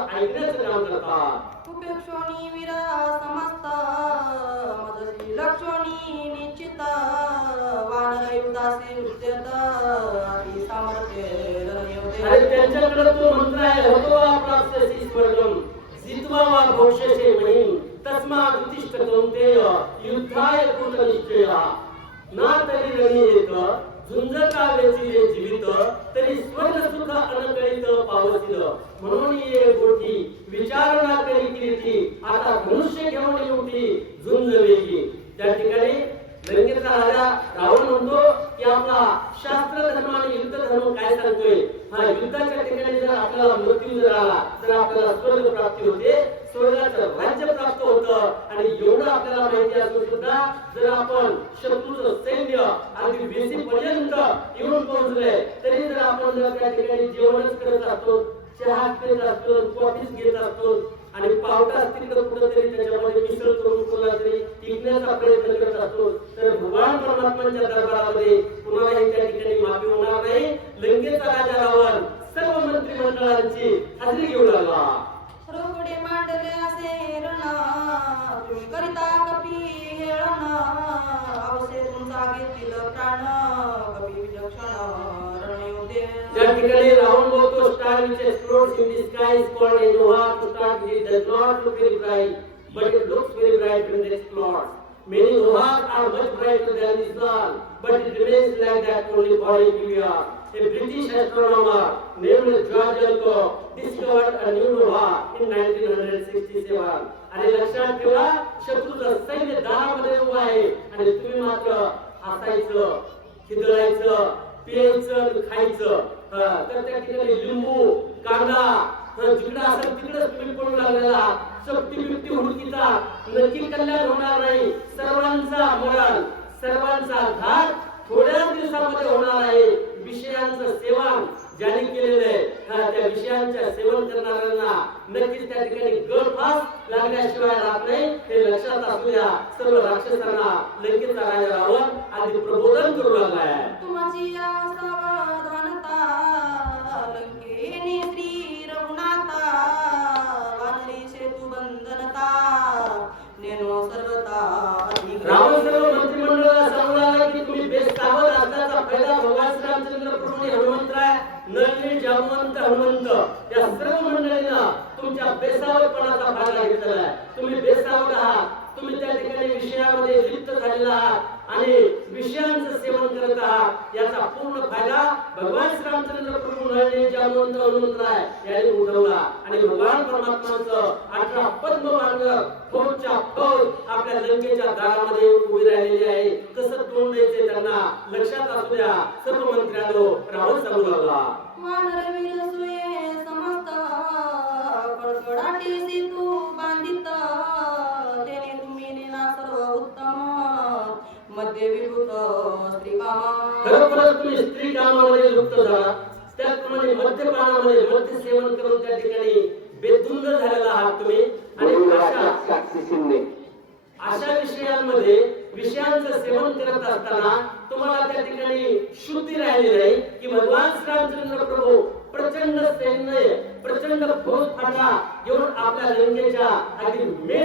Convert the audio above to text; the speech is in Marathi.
फक्त ऐकण्याचं काम करतात. उपेक्षोणी वीर समस्त मदसी लक्षोणी निश्चित वानर युद्धासी उद्यत अति सामर्थ्य रणयोधे. आणि त्यांच्याकडे तो मंत्र आहे, होतो वा प्राप्स्यसि स्वर्गम जित्वा वा भविष्यसे महिम तस्मात् उत्तिष्ठ कौन्तेय युद्धाय कृतनिश्चयः. ना तरी रणी येत झुंजता वेचिले जीवित तरी स्वर्ग सुख अनकळित पावसिल. म्हणून ये गोठी विचार ना करी कीर्ती आता मनुष्य घेऊन येऊठी झुंज वेगी. त्या ठिकाणी लंकेचा राजा रावण म्हणतो की आपला शास्त्र धर्म आणि युद्ध धर्म काय सांगतोय. हा युद्धाच्या ठिकाणी जर आपल्याला मृत्यू जर आला तर आपल्याला स्वर्ग प्राप्ती होते, स्वर्गाचं राज्य प्राप्त होतं. आणि एवढं आपल्याला माहिती असून सुद्धा जर आपण शत्रूचं सैन्य अगदी वेशीपर्यंत येऊन पोहोचले तरी जर आपण जर त्या ठिकाणी जेवणच करत असतो, चहा पित असतो, कॉफीच घेत असतो आणि पावटा तिकडे कुठेतरी त्याच्यामध्ये मिसळ करून कोणाला तरी टिकण्याचा प्रयत्न करत असतो तर भगवान परमात्म्यांच्या दरबारामध्ये कुणालाही त्या ठिकाणी माफी होणार नाही. लंकेचा राजा रावण सर्व मंत्रिमंडळांची हाजरी घेऊ लागला. सर्वकडे मांडले असे रण तुम्ही करिता कपी हेळण अवसे तुमचा घेतील प्राण कपी विचक्षण रणयोधे. ज्या ठिकाणी रावण बोलतो star which explodes in the sky is called a Noah to start with. It does not look very bright but it looks very bright when it explodes. Many Noahs are much brighter than the sun but it remains like that only for a few years. A British astronomer named George Elko discovered a new Noah in 1967. आणि लक्षात ठेवा शत्रूचं सैन्य दारामध्ये उभं आहे आणि तुम्ही मात्र हसायचं, खिदळायचं, प्यायचं, खायचं. तर त्या ठिकाणी लिंबू, कांदा जिकडे असेल तिकडेच तुम्ही पडू लागलेला. शक्ती बिक्ती हुडकीचा नक्की कल्याण होणार नाही. सर्वांचा मरण, सर्वांचा घात थोड्याच दिवसामध्ये होणार आहे. विषयांचं सेवन ज्यांनी केलेलं आहे त्या विषयांच्या सेवन करणाऱ्यांना नक्कीच त्या ठिकाणी गळफास लागण्याशिवाय राहत नाही. हे लक्षात असू द्या. सर्व राक्षसांना लंकेचा राजा रावण आधी प्रबोधन करू लागलाय. तुमची सावधानता लंकेनी श्री रघुनाथा वानरी सेतु बंधनता नेनो सर्वता रावण सर्व मंत्रिमंडळाला सांगू लागला की तुम्ही बेसावध असल्याचा फायदा भगवान श्रीरामचंद्र प्रभू हनुमंतराय नळनी जामवंत हनुमंत या सर्व मंडळींना तुमच्या बेसावधपणाचा फायदा घेतलेला आहे. तुम्ही बेसावध आहात, तुम्ही त्या ठिकाणी विषयामध्ये लिप्त झालेला आहात आणि विषयांचं सेवन करत आहात. याचा पूर्ण फायदा भगवान श्रीरामचंद्र प्रभू नळनी जामवंत हनुमंतराय यांनी उठवला आणि भगवान परमात्माचं 18 पद्मवानर फौजच्या फौज आपल्या लंकेच्या दारामध्ये उभी राहिलेली आहे. कसं तोंड द्यायचे त्यांना लक्षात असू द्या. सर्व मंत्र्यांनो रावण सांगू लागला. वानर वीर सुये समस्त कडकडाटी सेतू बांधित तेने तुम्ही नेना सर्व उत्तम मध्ये विभूत स्त्री कामा. खरोखरच तुम्ही स्त्री कामामध्ये लुप्त झाला. त्याचप्रमाणे मद्यपानामध्ये मद्य सेवन करून त्या ठिकाणी बेधुंद झालेला आहात तुम्ही. आणि अशा विषयांमध्ये विषयांचं सेवन करत असताना तुम्हाला त्या ठिकाणी शुद्धी राहिली नाही की भगवान श्रीरामचंद्र प्रभू प्रचंड सैन्य, प्रचंड फौज फाटा घेऊन आपल्या लंकेच्या अगदी